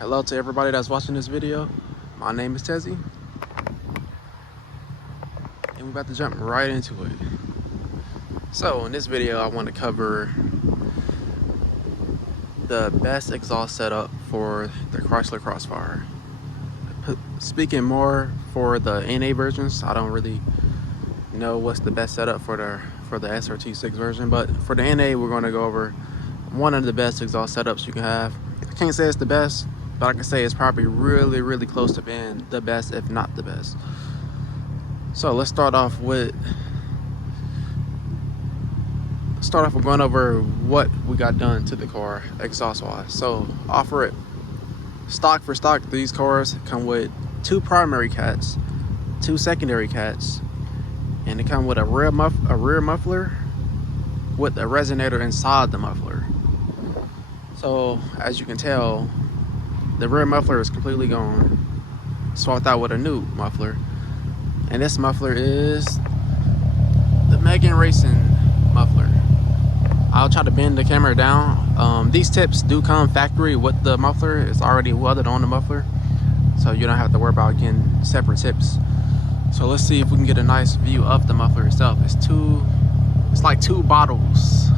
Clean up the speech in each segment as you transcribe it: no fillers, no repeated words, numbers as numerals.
Hello to everybody that's watching this video. My name is Tezzy, and we're about to jump right into it. So in this video, I want to cover the best exhaust setup for the Chrysler Crossfire. Speaking more for the NA versions, I don't really know what's the best setup for the SRT6 version, but for the NA, we're going to go over one of the best exhaust setups you can have. I can't say it's the best, but I can say it's probably really close to being the best, if not the best. So let's start off with going over what we got done to the car exhaust wise. So offer it stock for stock. These cars come with 2 primary cats, 2 secondary cats, and they come with a rear muffler with a resonator inside the muffler. So as you can tell, the rear muffler is completely gone, swapped out with a new muffler, and this muffler is the Megan Racing muffler. I'll try to bend the camera down. These tips do come factory with the muffler. It's already welded on the muffler, so you don't have to worry about getting separate tips. So let's see if we can get a nice view of the muffler itself. It's like 2 bottles,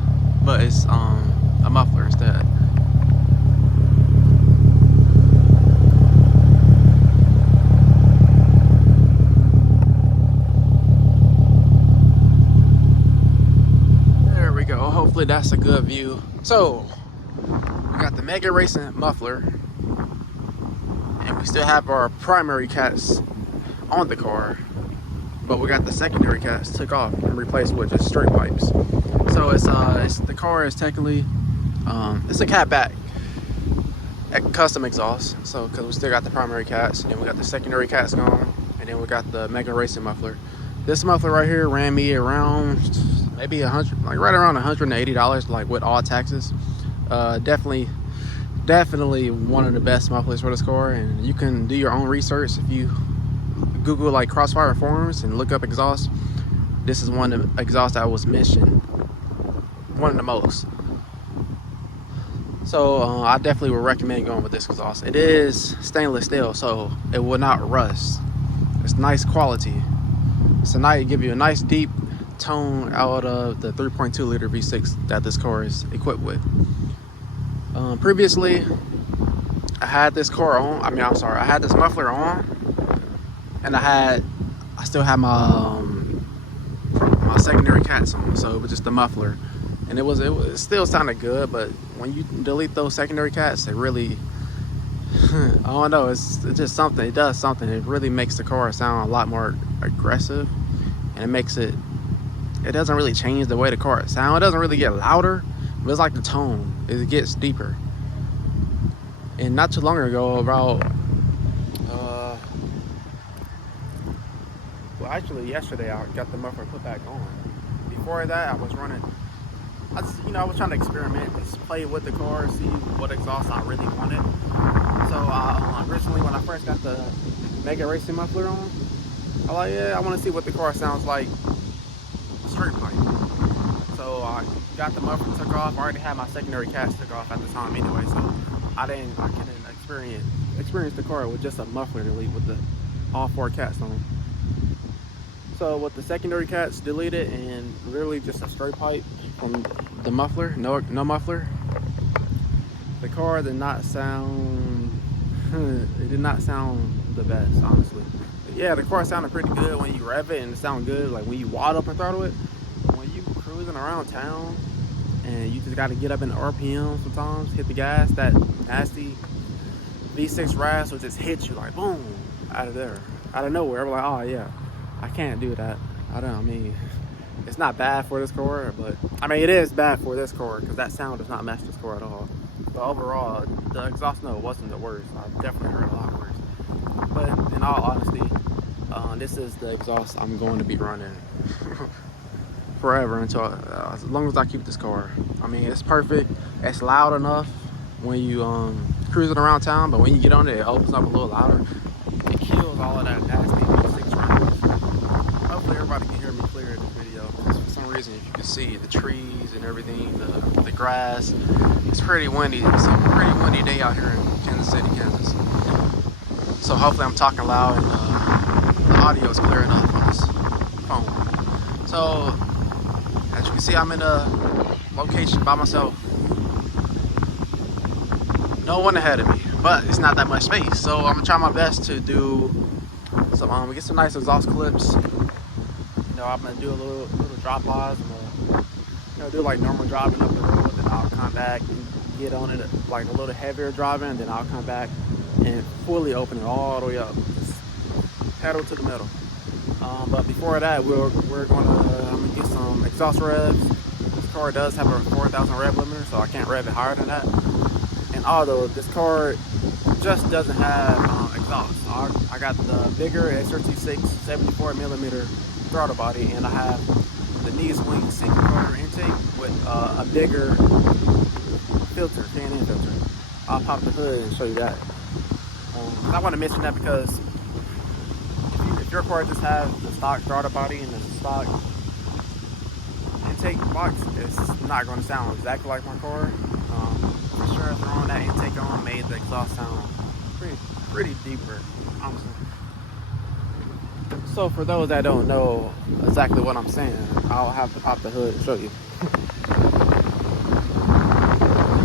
but it's a muffler instead. Hopefully that's a good view. So we got the Mega Racing muffler, and we still have our primary cats on the car, but we got the secondary cats took off and replaced with just straight pipes. So it's the car is technically it's a catback custom exhaust. So because we still got the primary cats, and then we got the secondary cats gone, and then we got the Mega Racing muffler. This muffler right here ran me around maybe right around $180, like with all taxes. Definitely one of the best mufflers for this car, and you can do your own research. If you Google like Crossfire forums and look up exhaust, this is one of the exhausts that was mentioned, one of the most. So I definitely would recommend going with this exhaust. It is stainless steel, so it will not rust. It's nice quality. Give you a nice deep tone out of the 3.2 liter V6 that this car is equipped with. Previously, I had this car on. I had this muffler on, and I still had my secondary cats on, so it was just the muffler, and it still sounded good. But when you delete those secondary cats, it really I don't know. It's just something. It does something. It really makes the car sound a lot more aggressive, and it doesn't really change the way the car sounds. It doesn't really get louder, but it's like the tone. It gets deeper. And not too long ago, yesterday, I got the muffler put back on. Before that, I was trying to experiment, just play with the car, see what exhaust I really wanted. So originally, when I first got the Mega Racing muffler on, I was like, yeah, I want to see what the car sounds like straight pipe. So I got the muffler took off. I already had my secondary cats took off at the time anyway, so I couldn't experience the car with just a muffler delete with all 4 cats on. So with the secondary cats deleted and literally just a straight pipe from the muffler, no muffler, the car did not sound it did not sound the best, honestly. Yeah, the car sounded pretty good when you rev it, and it sounded good like when you wad up and throttle it. When you cruising around town and you just got to get up in the RPM sometimes, hit the gas, that nasty V6 rasp will just hit you like boom out of nowhere. I'm like, oh yeah, I can't do that. It's not bad for this car, but it is bad for this car because that sound does not match this car at all. But overall, the exhaust note wasn't the worst. I've definitely heard a lot worse. But in all honesty, this is the exhaust I'm going to be running forever until as long as I keep this car. It's perfect. It's loud enough when you cruising around town, but when you get on it opens up a little louder. It kills all of that nasty V6 rounds. Hopefully everybody can hear me clear in this video. For some some reason, if you can see the trees and everything, the grass, it's pretty windy. It's a pretty windy day out here in Kansas City, Kansas. So hopefully I'm talking loud and the audio is clear enough on this phone. So as you can see, I'm in a location by myself. No one ahead of me, but it's not that much space. So I'm gonna try my best to do some, get some nice exhaust clips. You know, I'm gonna do a little drop-bys. Do like normal driving up the road, then I'll come back and get on it like a little heavier driving, and then I'll come back and fully open it all the way up, just pedal to the metal. But before that, I'm gonna get some exhaust revs. This car does have a 4,000 rev limiter, so I can't rev it higher than that. And although this car just doesn't have exhaust, I got the bigger XR26 74mm throttle body, and I have the knees wing single coder intake with a bigger filter, fan-in filter. I'll pop the hood and show you that. I want to mention that because if your car just has the stock throttle body and the stock intake box, it's not going to sound exactly like my car. For sure, throwing that intake on made the exhaust sound pretty deeper, honestly. So for those that don't know exactly what I'm saying, I'll have to pop the hood and show you.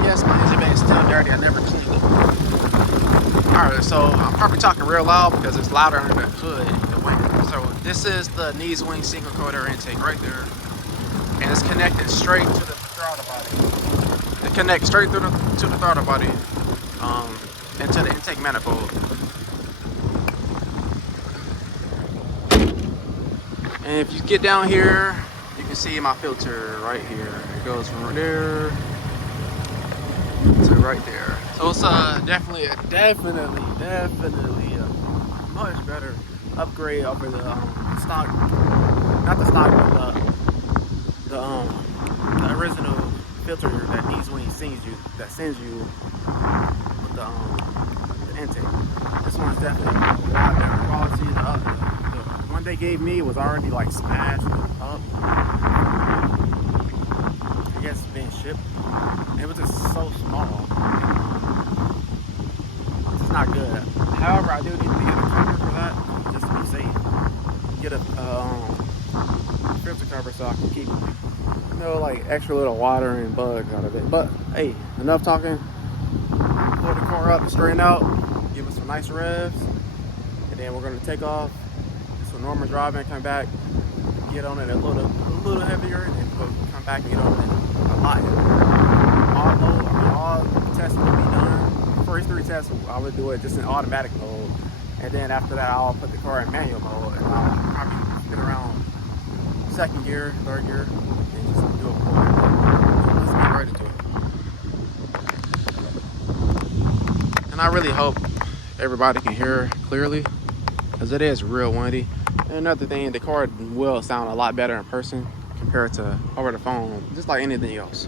Yes, my engine bay is still dirty. I never cleaned it. Alright, so I'm probably talking real loud because it's louder under the hood. So this is the knees wing single coder intake right there. And it's connected straight to the throttle body. It connects straight through to the throttle body and to the intake manifold. And if you get down here, you can see my filter right here. It goes from right there to right there. So it's definitely a much better upgrade over the stock, not the stock, but the original filter that knees wing sends you with the intake. This one's definitely a lot better quality. The one they gave me was already like smashed up. I guess it's being shipped. It was just so small. It's not good. However, I do need to get a cover for that just to be safe. Get a filter cover so I can keep like extra little water and bugs out of it. But hey, enough talking. Pull the car up and straighten out. Give it some nice revs, and then we're gonna take off. Normal driving, come back, get on it a little heavier, and then come back and get on it a lot heavier. All tests will be done. First 3 tests, I would do it just in automatic mode, and then after that, I'll put the car in manual mode, and I'll probably get around 2nd gear, 3rd gear, and just do a pull. Let's get right into it. And I really hope everybody can hear clearly, because it is real windy. And another thing, the car will sound a lot better in person compared to over the phone, just like anything else.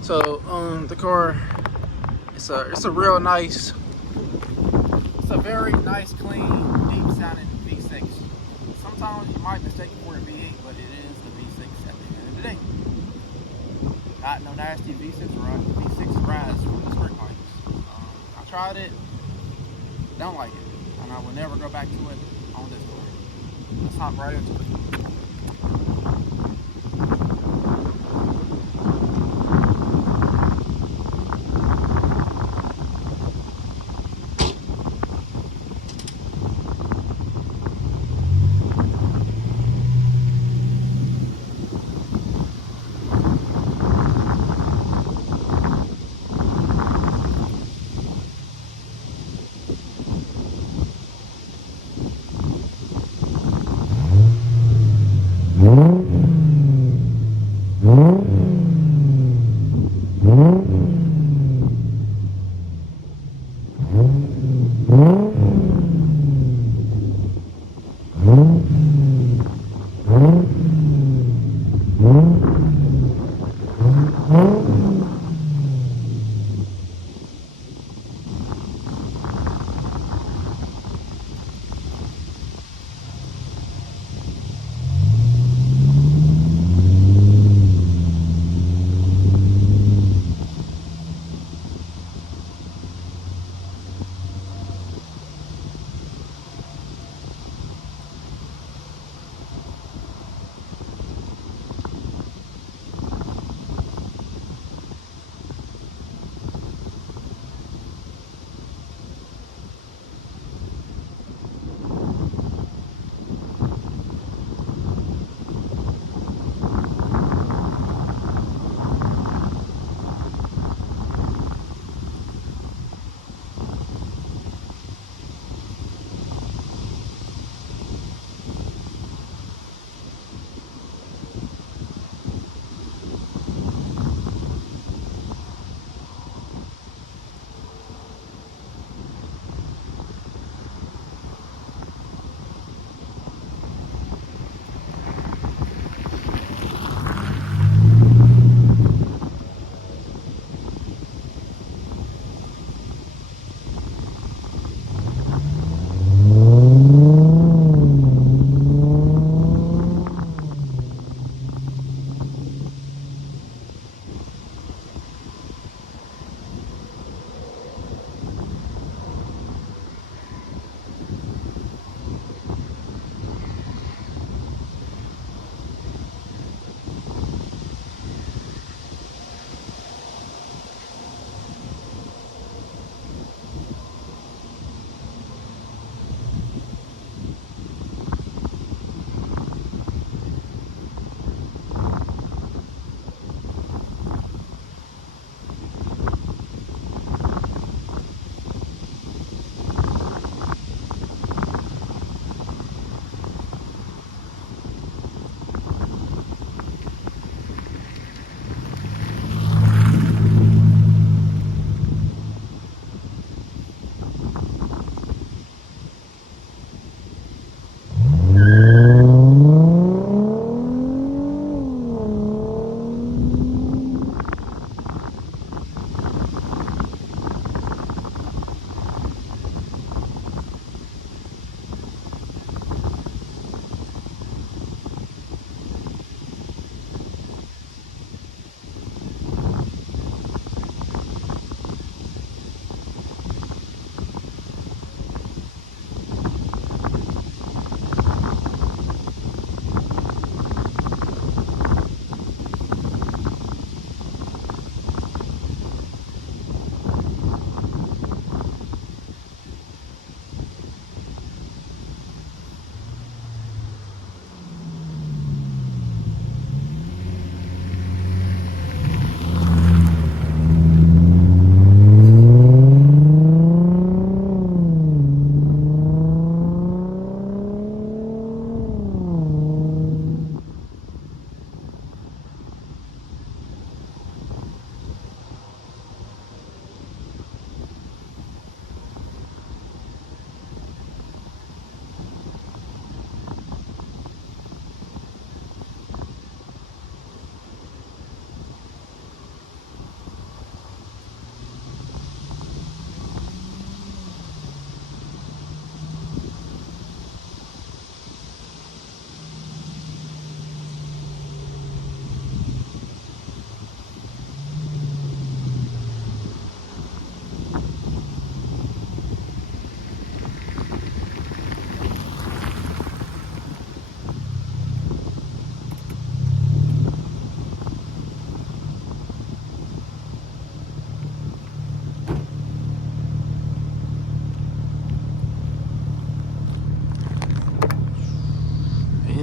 So the car, it's a real nice, it's a very nice, clean, deep sounding V6. Sometimes you might mistake it for a V8, but it is the V6 at the end of the day. Not no nasty V6 rise from the sprint pipes. I tried it, don't like it, and I will never go back to it on this car. Let's hop right into it.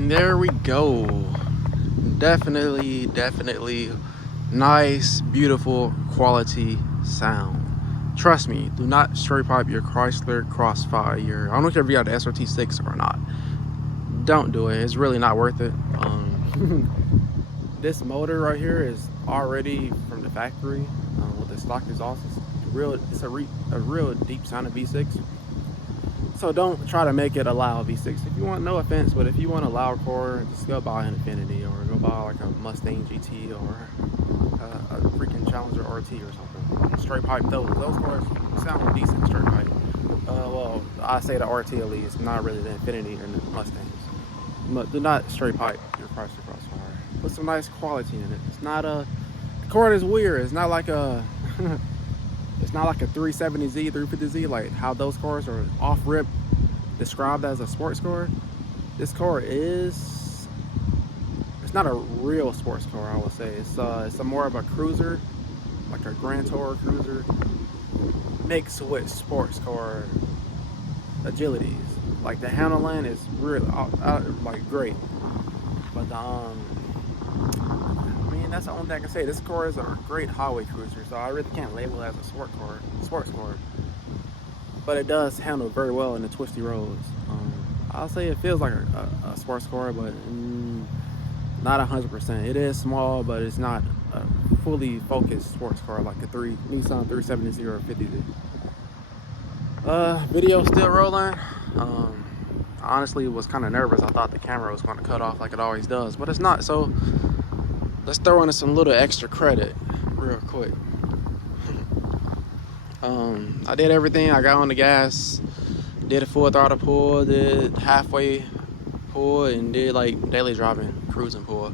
And there we go. Definitely nice, beautiful, quality sound. Trust me, do not straight pipe your Chrysler Crossfire. I don't care if you got the SRT6 or not. Don't do it. It's really not worth it. This motor right here is already from the factory with the stock exhaust. It's a real deep sounding V6. So don't try to make it a loud V6. If you want, no offense, but if you want a loud core, just go buy an Infinity or go buy like a Mustang GT or a freaking Challenger RT or something. Straight pipe those cores sound decent straight pipe. Well, I say the RT at least, not really the Infinity or the Mustangs. But do not straight pipe your Chrysler Crossfire. Put some nice quality in it. It's not the core is weird. It's not like a it's not like a 370Z, 350Z, like how those cores are off rip described as a sports core. This core it's not a real sports core, I would say. It's a more of a cruiser, like a Grand Tourer cruiser mixed with sports car agilities. Like the handling is really like great, but I mean that's the only thing I can say. This car is a great highway cruiser, so I really can't label it as a sports car. But it does handle very well in the twisty roads. I'll say it feels like a sports car, but not 100%. It is small, but it's not a fully focused sports car like a Nissan 370Z or 50Z. Video still rolling. I honestly was kind of nervous. I thought the camera was going to cut off like it always does, but it's not. So let's throw in some little extra credit real quick. I did everything. I got on the gas, did a full throttle pull, did halfway pull, and did like daily driving, cruising pull.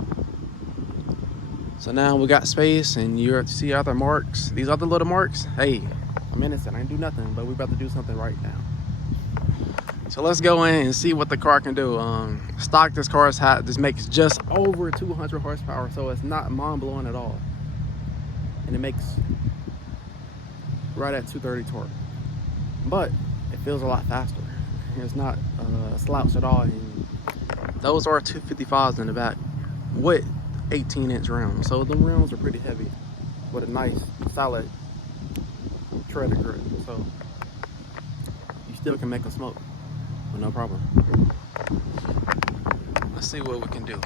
So now we got space, and you have to see other marks. These other little marks. Hey, I'm innocent. I didn't do nothing, but we're about to do something right now. So let's go in and see what the car can do. Stock this makes just over 200 horsepower, so it's not mind-blowing at all. And it makes right at 230 torque. But it feels a lot faster. It's not a slouch at all. And those are 255s in the back with 18-inch rims. So the rims are pretty heavy with a nice, solid treader grip. So you still can make them smoke. No problem. Let's see what we can do.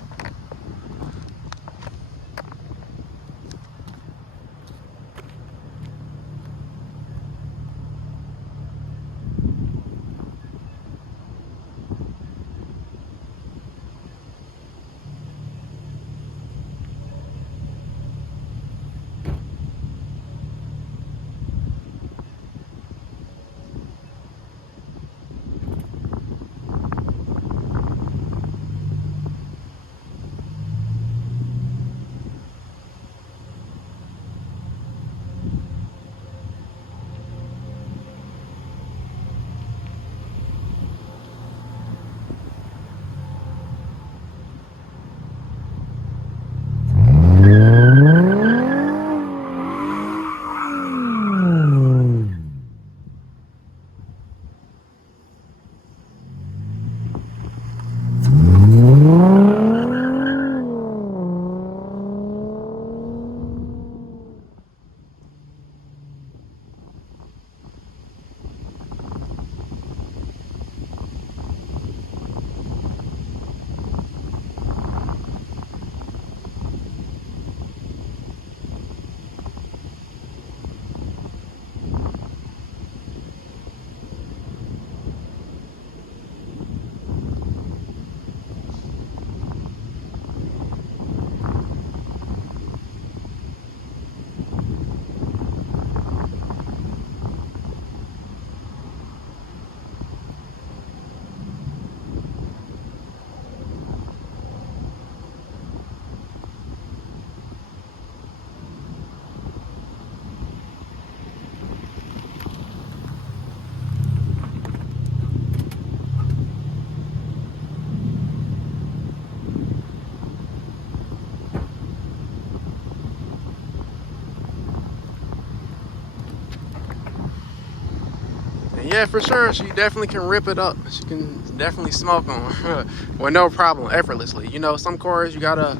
And yeah, for sure, she definitely can rip it up. She can definitely smoke on with no problem, effortlessly. You know, some cars you gotta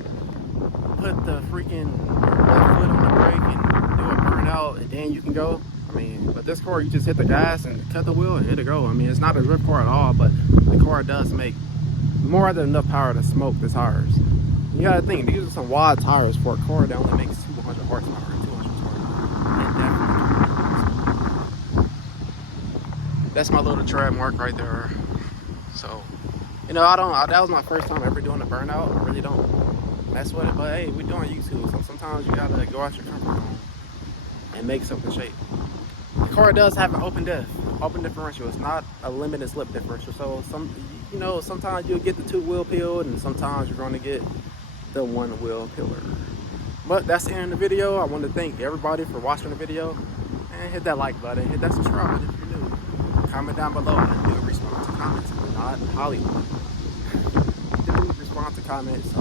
put the freaking left foot on the brake and do a burnout, and then you can go. I mean, but this car, you just hit the gas and cut the wheel and hit it go. I mean, it's not a drift car at all, but the car does make more than enough power to smoke the tires. You gotta think, these are some wide tires for a car that only makes 200 horsepower, 200 torque. It definitely. That's my little trademark right there. So, you know, that was my first time ever doing a burnout. I really don't mess with it, but hey, we're doing YouTube, so sometimes you gotta go out your comfort zone and make something shape. The car does have an open differential. It's not a limited slip differential. So sometimes you'll get the two wheel peeled, and sometimes you're going to get the one wheel pillar. But that's the end of the video. I want to thank everybody for watching the video, and hit that like button, hit that subscribe button if you're new. Comment down below. I do respond to comments. I'm not Hollywood. I do respond to comments.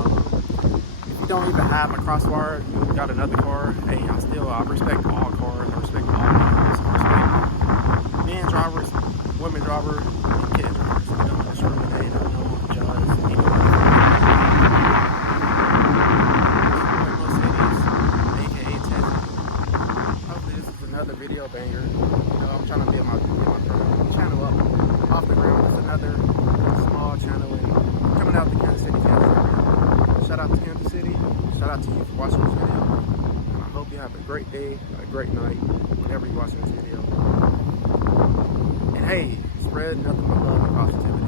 If you don't even have a Crossfire, you got another car, hey, I respect all cars. I respect all cars. I respect men drivers, women drivers, and kid drivers. I don't discriminate. I don't judge anybody. Mocedes, aka Ted. Hopefully this is another video banger. You know, I'm trying to build my channel up off the ground. It's another small channel and coming out to Kansas City, Kansas. Shout out to Kansas City. Shout out to you for watching this video. And I hope you have a great day, a great night, whenever you're watching this video. And hey, spread nothing but love and positivity.